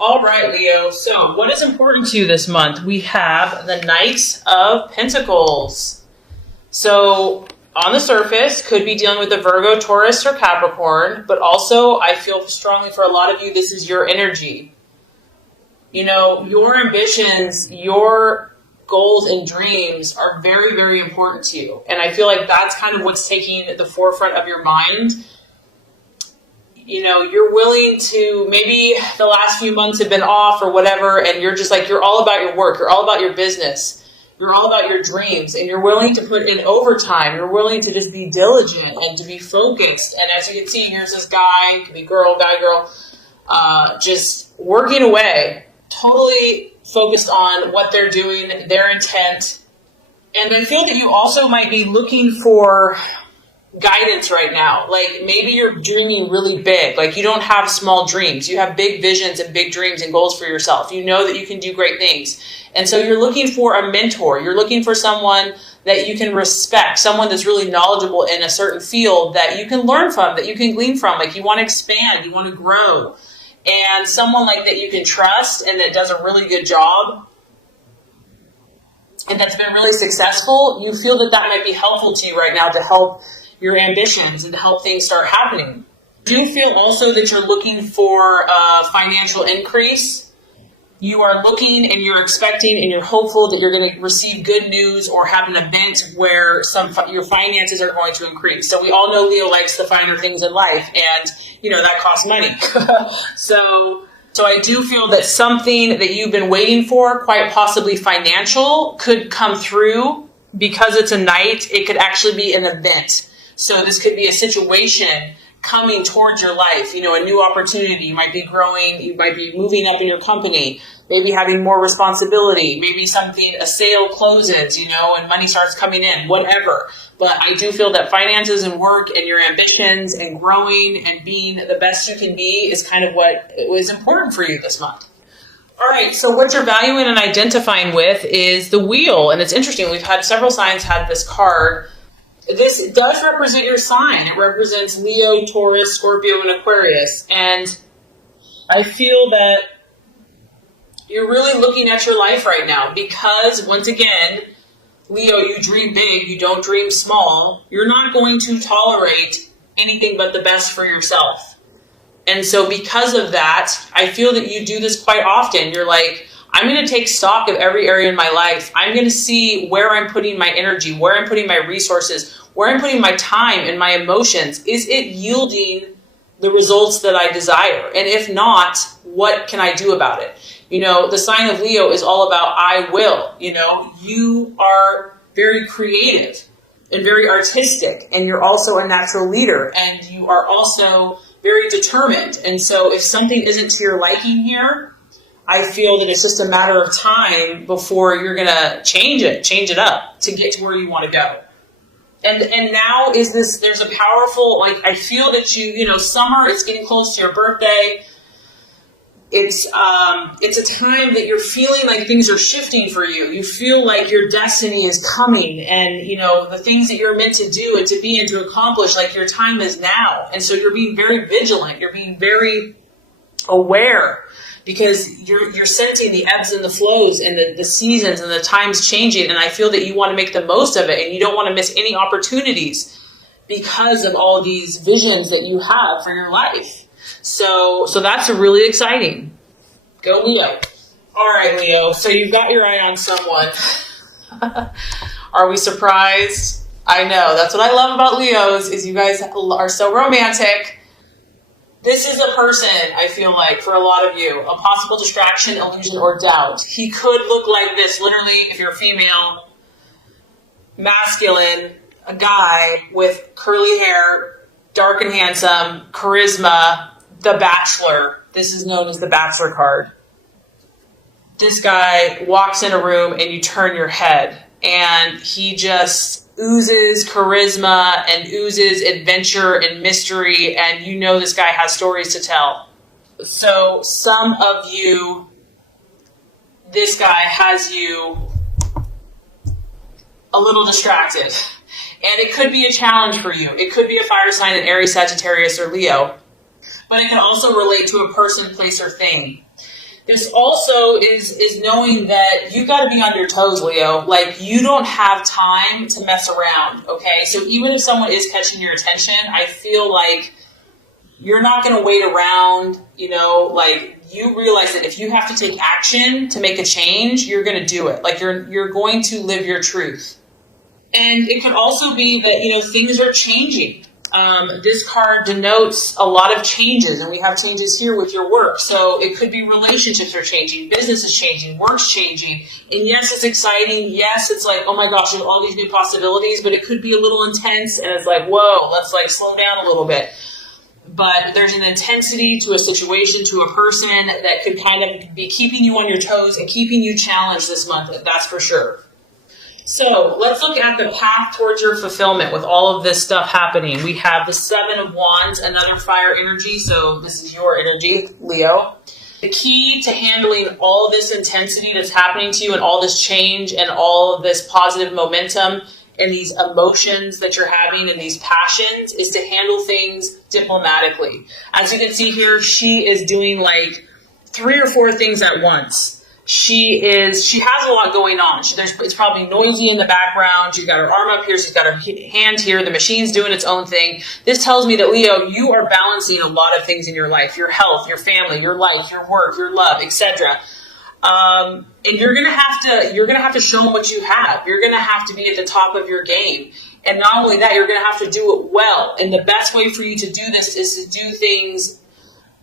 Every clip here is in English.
All right, Leo. So what is important to you this month? We have the Knight of Pentacles. So on the surface, could be dealing with the Virgo, Taurus, or Capricorn, but also I feel strongly for a lot of you, this is your energy. You know, your ambitions, your goals and dreams are very, very important to you. And I feel like that's kind of what's taking the forefront of your mind. You know, you're willing to, maybe the last few months have been off or whatever, and you're just like, you're all about your work, you're all about your business, you're all about your dreams, and you're willing to put in overtime, you're willing to just be diligent and to be focused. And as you can see, here's this guy, could be girl, guy, girl, just working away, totally focused on what they're doing, their intent. And I feel that you also might be looking for guidance right now. Like maybe you're dreaming really big. Like you don't have small dreams. You have big visions and big dreams and goals for yourself. You know that you can do great things. And so you're looking for a mentor. You're looking for someone that you can respect, someone that's really knowledgeable in a certain field that you can learn from, that you can glean from. Like you want to expand, you want to grow. And someone like that you can trust and that does a really good job and that's been really successful, you feel that that might be helpful to you right now to help your ambitions and to help things start happening. Do you feel also that you're looking for a financial increase? You are looking and you're expecting and you're hopeful that you're going to receive good news or have an event where your finances are going to increase. So we all know Leo likes the finer things in life, and you know that costs money. So I do feel that something that you've been waiting for, quite possibly financial, could come through. Because it's a Knight, it could actually be an event. So this could be a situation coming towards your life, you know, a new opportunity. You might be growing, you might be moving up in your company, maybe having more responsibility, maybe a sale closes, you know, and money starts coming in, whatever. But I do feel that finances and work and your ambitions and growing and being the best you can be is kind of what was important for you this month. All right, so what you're valuing and identifying with is the wheel. And it's interesting, we've had several signs have this card. This does represent your sign. It represents Leo, Taurus, Scorpio, and Aquarius. And I feel that you're really looking at your life right now because, once again, Leo, you dream big, you don't dream small. You're not going to tolerate anything but the best for yourself. And so because of that, I feel that you do this quite often. You're like, I'm going to take stock of every area in my life. I'm going to see where I'm putting my energy, where I'm putting my resources, where I'm putting my time and my emotions. Is it yielding the results that I desire? And if not, what can I do about it? You know, the sign of Leo is all about I will. You know, you are very creative and very artistic, and you're also a natural leader, and you are also very determined. And so if something isn't to your liking here, I feel that it's just a matter of time before you're going to change it up to get to where you want to go. And now there's a powerful, like, I feel that you know, summer is getting close to your birthday. It's a time that you're feeling like things are shifting for you. You feel like your destiny is coming, and you know, the things that you're meant to do and to be and to accomplish, like your time is now. And so you're being very vigilant. You're being very aware because you're sensing the ebbs and the flows and the seasons and the times changing. And I feel that you want to make the most of it and you don't want to miss any opportunities because of all these visions that you have for your life. So that's really exciting. Go Leo. All right, Leo. So you've got your eye on someone. Are we surprised? I know. That's what I love about Leos is you guys are so romantic. This is a person, I feel like, for a lot of you, a possible distraction, illusion, or doubt. He could look like this, literally, if you're female, masculine, a guy with curly hair, dark and handsome, charisma, the Bachelor. This is known as the Bachelor card. This guy walks in a room and you turn your head, and he just oozes charisma and oozes adventure and mystery, and you know this guy has stories to tell. So some of you, this guy has you a little distracted, and it could be a challenge for you. It could be a fire sign in Aries, Sagittarius, or Leo, but it can also relate to a person, place, or thing. This also is knowing that you got to be on your toes, Leo. Like, you don't have time to mess around, okay? So even if someone is catching your attention, I feel like you're not going to wait around, you know, like, you realize that if you have to take action to make a change, you're going to do it. Like, you're going to live your truth. And it could also be that, you know, things are changing. This card denotes a lot of changes, and we have changes here with your work. So it could be relationships are changing, business is changing, work's changing. And yes, it's exciting. Yes, it's like, oh my gosh, there's all these new possibilities, but it could be a little intense, and it's like, whoa, let's like slow down a little bit. But there's an intensity to a situation, to a person that could kind of be keeping you on your toes and keeping you challenged this month. That's for sure. So let's look at the path towards your fulfillment with all of this stuff happening. We have the Seven of Wands, another fire energy. So this is your energy, Leo. The key to handling all of this intensity that's happening to you and all this change and all of this positive momentum and these emotions that you're having and these passions is to handle things diplomatically. As you can see here, she is doing like 3 or 4 things at once. She has a lot going on. It's probably noisy in the background. She's got her arm up here. She's got her hand here. The machine's doing its own thing. This tells me that, Leo, you are balancing a lot of things in your life, your health, your family, your life, your work, your love, etc. And you're gonna have to show them what you have. You're gonna have to be at the top of your game. And not only that, you're gonna have to do it well. And the best way for you to do this is to do things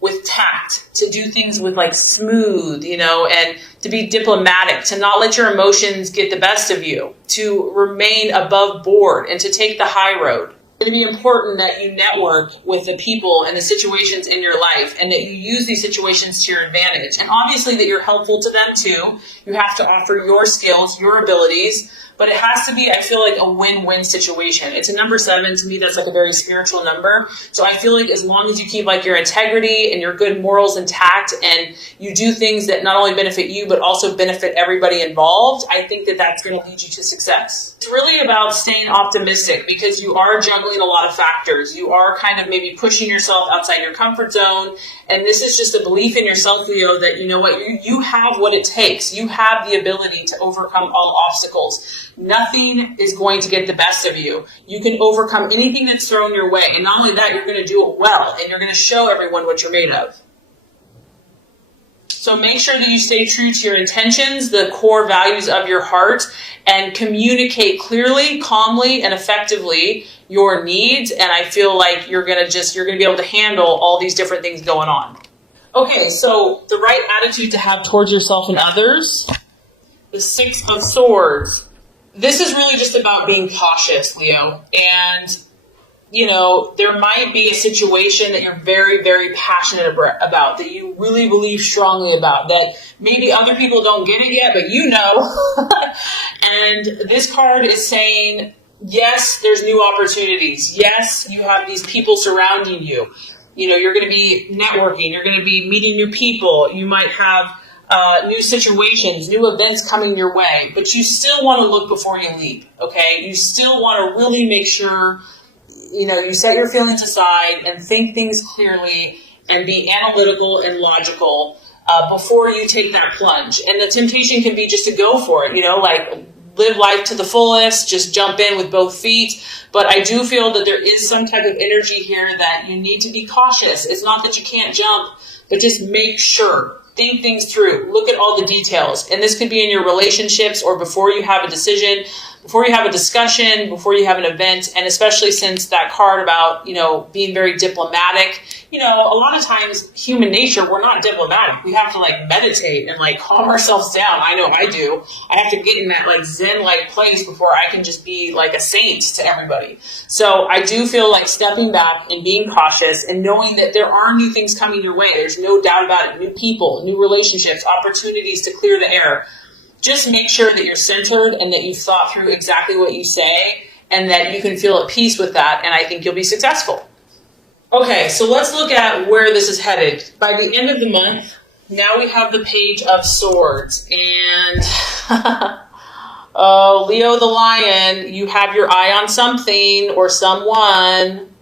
with tact, to do things with like smooth, you know, and to be diplomatic, to not let your emotions get the best of you, to remain above board and to take the high road. It's going to be important that you network with the people and the situations in your life and that you use these situations to your advantage. And obviously that you're helpful to them too. You have to offer your skills, your abilities, but it has to be, I feel like, a win-win situation. It's a number 7. To me, that's like a very spiritual number. So I feel like as long as you keep like your integrity and your good morals intact and you do things that not only benefit you, but also benefit everybody involved, I think that that's going to lead you to success. It's really about staying optimistic because you are juggling a lot of factors. You are kind of maybe pushing yourself outside your comfort zone. And this is just a belief in yourself, Leo, that you know what, you have what it takes. You have the ability to overcome all obstacles. Nothing is going to get the best of you. You can overcome anything that's thrown your way. And not only that, you're going to do it well. And you're going to show everyone what you're made of. So make sure that you stay true to your intentions, the core values of your heart, and communicate clearly, calmly, and effectively your needs. And I feel like you're going to be able to handle all these different things going on. Okay, so the right attitude to have towards yourself and others, the 6 of Swords. This is really just about being cautious, Leo. And, you know, there might be a situation that you're very, very passionate about, that you really believe strongly about, that maybe other people don't get it yet, but you know. And this card is saying, yes, there's new opportunities. Yes, you have these people surrounding you. You know, you're going to be networking. You're going to be meeting new people. You might have new situations, new events coming your way, but you still want to look before you leap, okay? You still want to really make sure, you know, you set your feelings aside and think things clearly and be analytical and logical before you take that plunge. And the temptation can be just to go for it, you know, like live life to the fullest, just jump in with both feet. But I do feel that there is some type of energy here that you need to be cautious. It's not that you can't jump, but just make sure. Think things through. Look at all the details. And this could be in your relationships or before you have a decision, before you have a discussion, before you have an event. And especially since that card about, you know, being very diplomatic, you know, a lot of times human nature, we're not diplomatic. We have to like meditate and like calm ourselves down. I know I do. I have to get in that like Zen-like place before I can just be like a saint to everybody. So I do feel like stepping back and being cautious and knowing that there are new things coming your way. There's no doubt about it. New people, new relationships, opportunities to clear the air. Just make sure that you're centered and that you've thought through exactly what you say and that you can feel at peace with that. And I think you'll be successful. Okay, so let's look at where this is headed. By the end of the month, now we have the Page of Swords. And, oh, Leo the Lion, you have your eye on something or someone.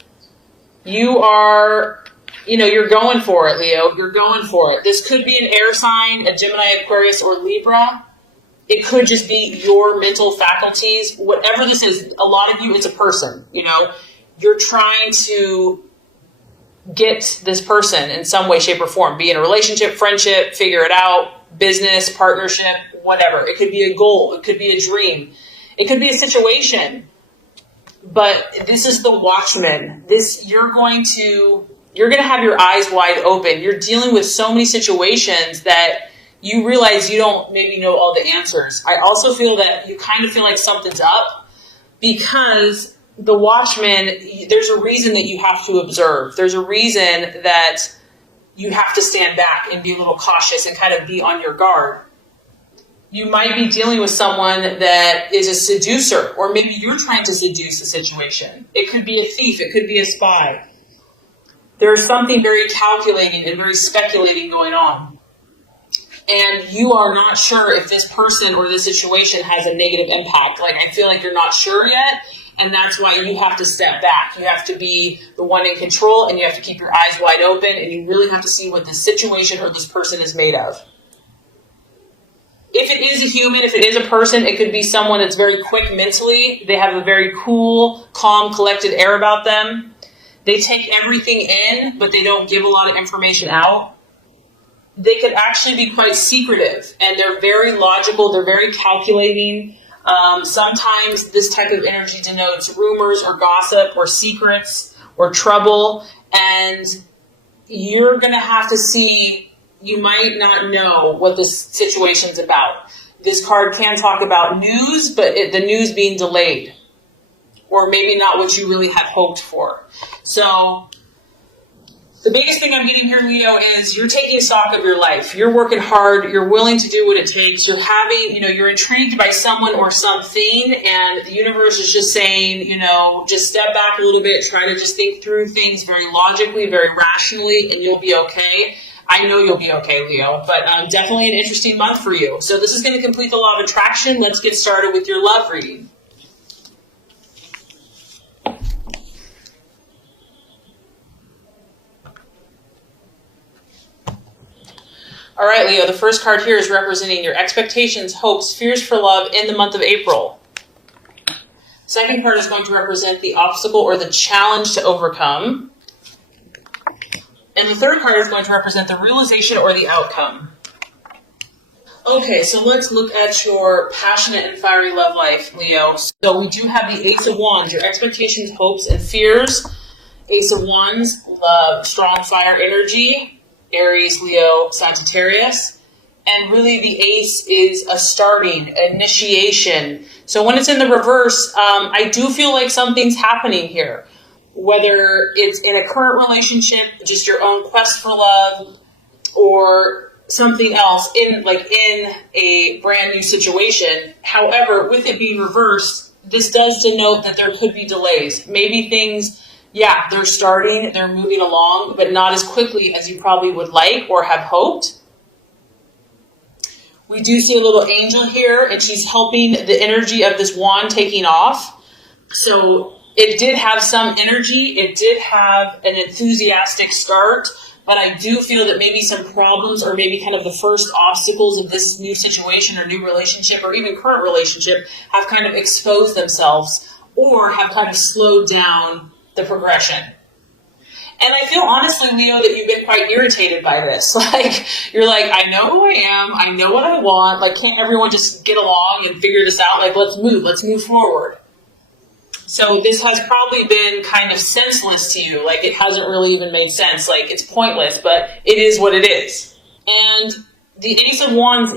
You are you're going for it, Leo. You're going for it. This could be an air sign, a Gemini, Aquarius, or Libra. It could just be your mental faculties. Whatever this is, a lot of you, it's a person, You're trying to get this person in some way, shape, or form. Be in a relationship, friendship, figure it out, business, partnership, whatever. It could be a goal. It could be a dream. It could be a situation. But this is the Watchman. You're going to have your eyes wide open. You're dealing with so many situations that you realize you don't maybe know all the answers. I also feel that you kind of feel like something's up because the Watchman, there's a reason that you have to observe. There's a reason that you have to stand back and be a little cautious and kind of be on your guard. You might be dealing with someone that is a seducer, or maybe you're trying to seduce a situation. It could be a thief. It could be a spy. There's something very calculating and very speculating going on. And you are not sure if this person or this situation has a negative impact. Like, I feel like you're not sure yet, and that's why you have to step back. You have to be the one in control, and you have to keep your eyes wide open, and you really have to see what this situation or this person is made of. If it is a human, if it is a person, it could be someone that's very quick mentally. They have a very cool, calm, collected air about them. They take everything in, but they don't give a lot of information out. They could actually be quite secretive, and they're very logical. They're very calculating. Sometimes this type of energy denotes rumors or gossip or secrets or trouble, and you're going to have to see. You might not know what this situation's about. This card can talk about news, but the news being delayed, or maybe not what you really had hoped for. So the biggest thing I'm getting here, Leo, is you're taking stock of your life. You're working hard. You're willing to do what it takes. You're having, you're intrigued by someone or something, and the universe is just saying, just step back a little bit. Try to just think through things very logically, very rationally, and you'll be okay. I know you'll be okay, Leo, but definitely an interesting month for you. So this is going to complete the law of attraction. Let's get started with your love reading. All right, Leo, the first card here is representing your expectations, hopes, fears for love in the month of April. Second card is going to represent the obstacle or the challenge to overcome. And the third card is going to represent the realization or the outcome. Okay, so let's look at your passionate and fiery love life, Leo. So we do have the Ace of Wands, your expectations, hopes, and fears. Ace of Wands, love, strong fire energy. Aries, Leo, Sagittarius. And really the Ace is a starting, initiation. So when it's in the reverse, I do feel like something's happening here. Whether it's in a current relationship, just your own quest for love, or something else in a brand new situation. However, with it being reversed, this does denote that there could be delays. Maybe things, they're starting, they're moving along, but not as quickly as you probably would like or have hoped. We do see a little angel here, and she's helping the energy of this wand taking off. So it did have some energy. It did have an enthusiastic start, but I do feel that maybe some problems or maybe kind of the first obstacles of this new situation or new relationship or even current relationship have kind of exposed themselves or have kind of slowed down the progression. And I feel honestly, Leo, that you've been quite irritated by this. You're like, I know who I am. I know what I want. Can't everyone just get along and figure this out? Let's move forward. So this has probably been kind of senseless to you. It hasn't really even made sense. It's pointless, but it is what it is. And the Ace of Wands,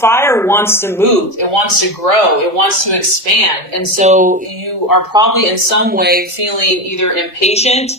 fire wants to move. It wants to grow. It wants to expand. And so you are probably in some way feeling either impatient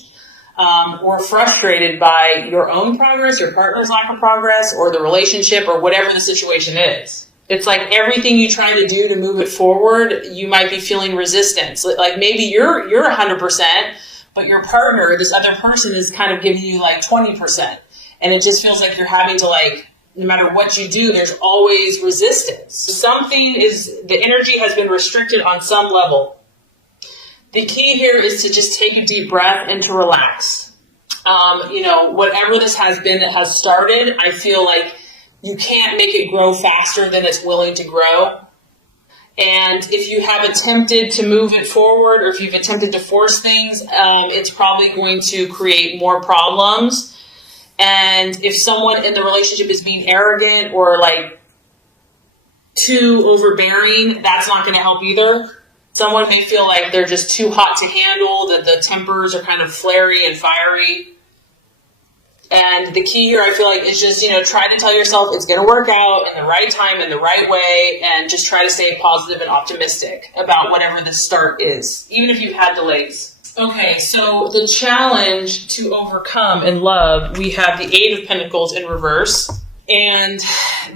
or frustrated by your own progress, your partner's lack of progress, or the relationship, or whatever the situation is. It's like everything you try to do to move it forward, you might be feeling resistance. Maybe you're 100%, but your partner, this other person, is kind of giving you 20%. And it just feels like you're having to no matter what you do, there's always resistance. The energy has been restricted on some level. The key here is to just take a deep breath and to relax. Whatever this has been that has started, I feel like you can't make it grow faster than it's willing to grow. And if you have attempted to move it forward, or if you've attempted to force things, it's probably going to create more problems. And if someone in the relationship is being arrogant or like too overbearing, that's not going to help either. Someone may feel like they're just too hot to handle, that the tempers are kind of flary and fiery. And the key here, I feel like, is just, try to tell yourself it's going to work out in the right time, in the right way, and just try to stay positive and optimistic about whatever the start is, even if you've had delays. Okay, so the challenge to overcome in love, we have the Eight of Pentacles in reverse. And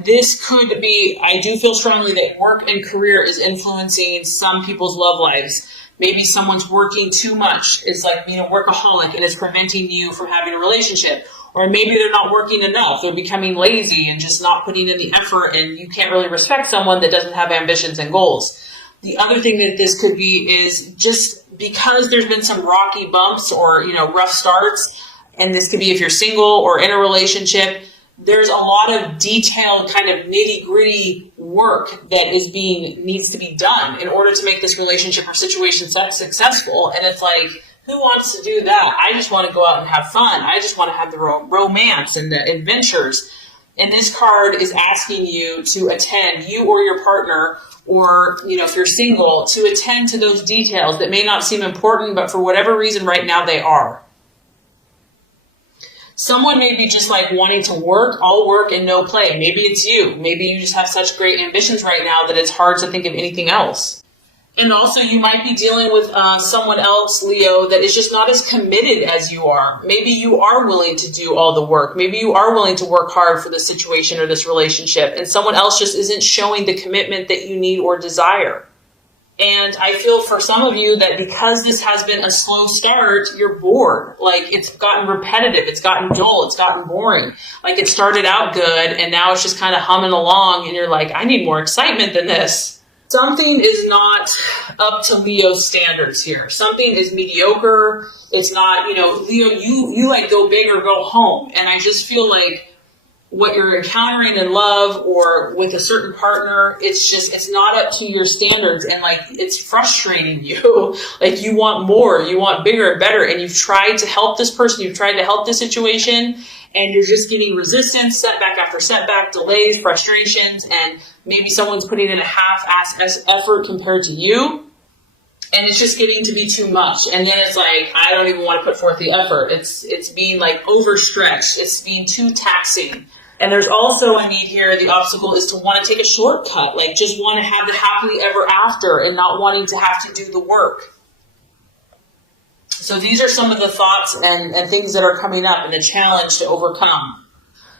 this could be, I do feel strongly that work and career is influencing some people's love lives. Maybe someone's working too much. It's like being a workaholic and it's preventing you from having a relationship. Or maybe they're not working enough. They're becoming lazy and just not putting in the effort, and you can't really respect someone that doesn't have ambitions and goals. The other thing that this could be is just because there's been some rocky bumps or, rough starts, and this could be if you're single or in a relationship, there's a lot of detailed kind of nitty-gritty work that needs to be done in order to make this relationship or situation successful. And it's like, who wants to do that? I just want to go out and have fun. I just want to have the romance and the adventures. And this card is asking you to attend, you or your partner, or, if you're single, to attend to those details that may not seem important, but for whatever reason right now they are. Someone may be just like wanting to work, all work and no play. Maybe it's you. Maybe you just have such great ambitions right now that it's hard to think of anything else. And also you might be dealing with someone else, Leo, that is just not as committed as you are. Maybe you are willing to do all the work. Maybe you are willing to work hard for this situation or this relationship, and someone else just isn't showing the commitment that you need or desire. And I feel for some of you that because this has been a slow start, you're bored. Like, it's gotten repetitive, it's gotten dull, it's gotten boring. Like, it started out good and now it's just kind of humming along and you're like, I need more excitement than this. Something is not up to Leo's standards here. Something is mediocre. It's not, Leo, you like go big or go home. And I just feel like what you're encountering in love or with a certain partner, it's not up to your standards, and like it's frustrating you. Like, you want more, you want bigger and better, and you've tried to help this person, you've tried to help this situation, and you're just getting resistance, setback after setback, delays, frustrations, and maybe someone's putting in a half-ass effort compared to you, and it's just getting to be too much. And then it's like, I don't even want to put forth the effort. It's being like overstretched. It's being too taxing. And there's also a need here, the obstacle is to want to take a shortcut, like just want to have the happily ever after and not wanting to have to do the work. So these are some of the thoughts and things that are coming up and the challenge to overcome.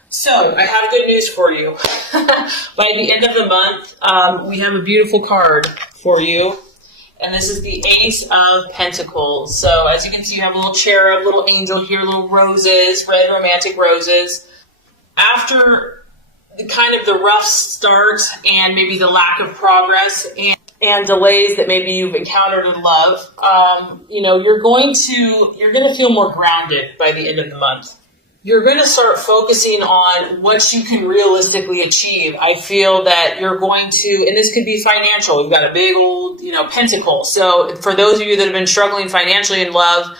So I have good news for you. By the end of the month, we have a beautiful card for you. And this is the Ace of Pentacles. So as you can see, you have a little cherub, little angel here, little roses, red romantic roses. After the kind of the rough start and maybe the lack of progress and delays that maybe you've encountered in love, you're going to feel more grounded by the end of the month. You're going to start focusing on what you can realistically achieve. I feel that you're going to, and this could be financial. You've got a big old, pentacle. So for those of you that have been struggling financially in love,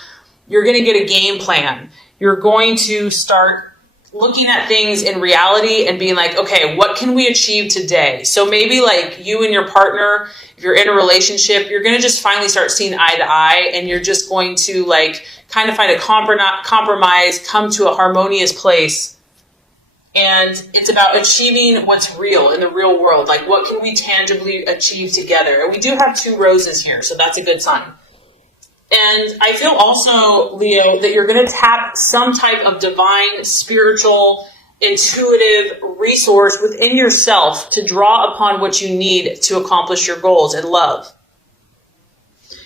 you're going to get a game plan. You're going to start looking at things in reality and being like, okay, what can we achieve today? So maybe like you and your partner, if you're in a relationship, you're going to just finally start seeing eye to eye, and you're just going to like kind of find a compromise, come to a harmonious place. And it's about achieving what's real in the real world. Like, what can we tangibly achieve together? And we do have 2 roses here, so that's a good sign. And I feel also, Leo, that you're going to tap some type of divine, spiritual, intuitive resource within yourself to draw upon what you need to accomplish your goals in love.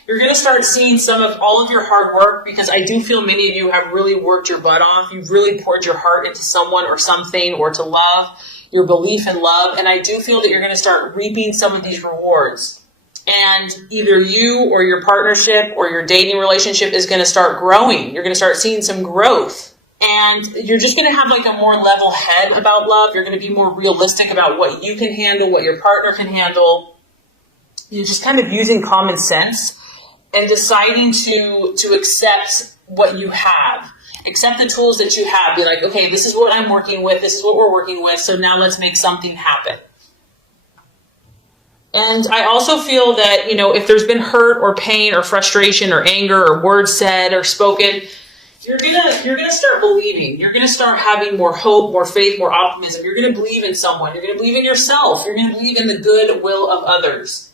You're going to start seeing some of all of your hard work, because I do feel many of you have really worked your butt off. You've really poured your heart into someone or something, or to love, your belief in love. And I do feel that you're going to start reaping some of these rewards. And either you or your partnership or your dating relationship is going to start growing. You're going to start seeing some growth. And you're just going to have like a more level head about love. You're going to be more realistic about what you can handle, what your partner can handle. You're just kind of using common sense and deciding to accept what you have. Accept the tools that you have. Be like, okay, this is what I'm working with. This is what we're working with. So now let's make something happen. And I also feel that, if there's been hurt or pain or frustration or anger or words said or spoken, you're gonna start believing. You're gonna start having more hope, more faith, more optimism. You're gonna believe in someone. You're gonna believe in yourself. You're gonna believe in the good will of others.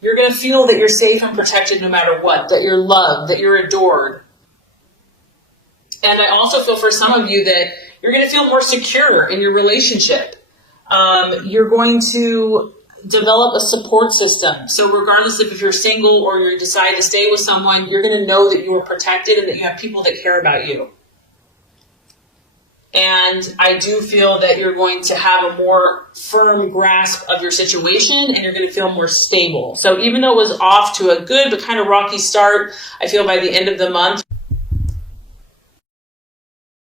You're gonna feel that you're safe and protected no matter what, that you're loved, that you're adored. And I also feel for some of you that you're gonna feel more secure in your relationship. You're going to develop a support system. So regardless if you're single or you decide to stay with someone, you're going to know that you are protected and that you have people that care about you. And I do feel that you're going to have a more firm grasp of your situation and you're going to feel more stable. So even though it was off to a good but kind of rocky start, I feel by the end of the month,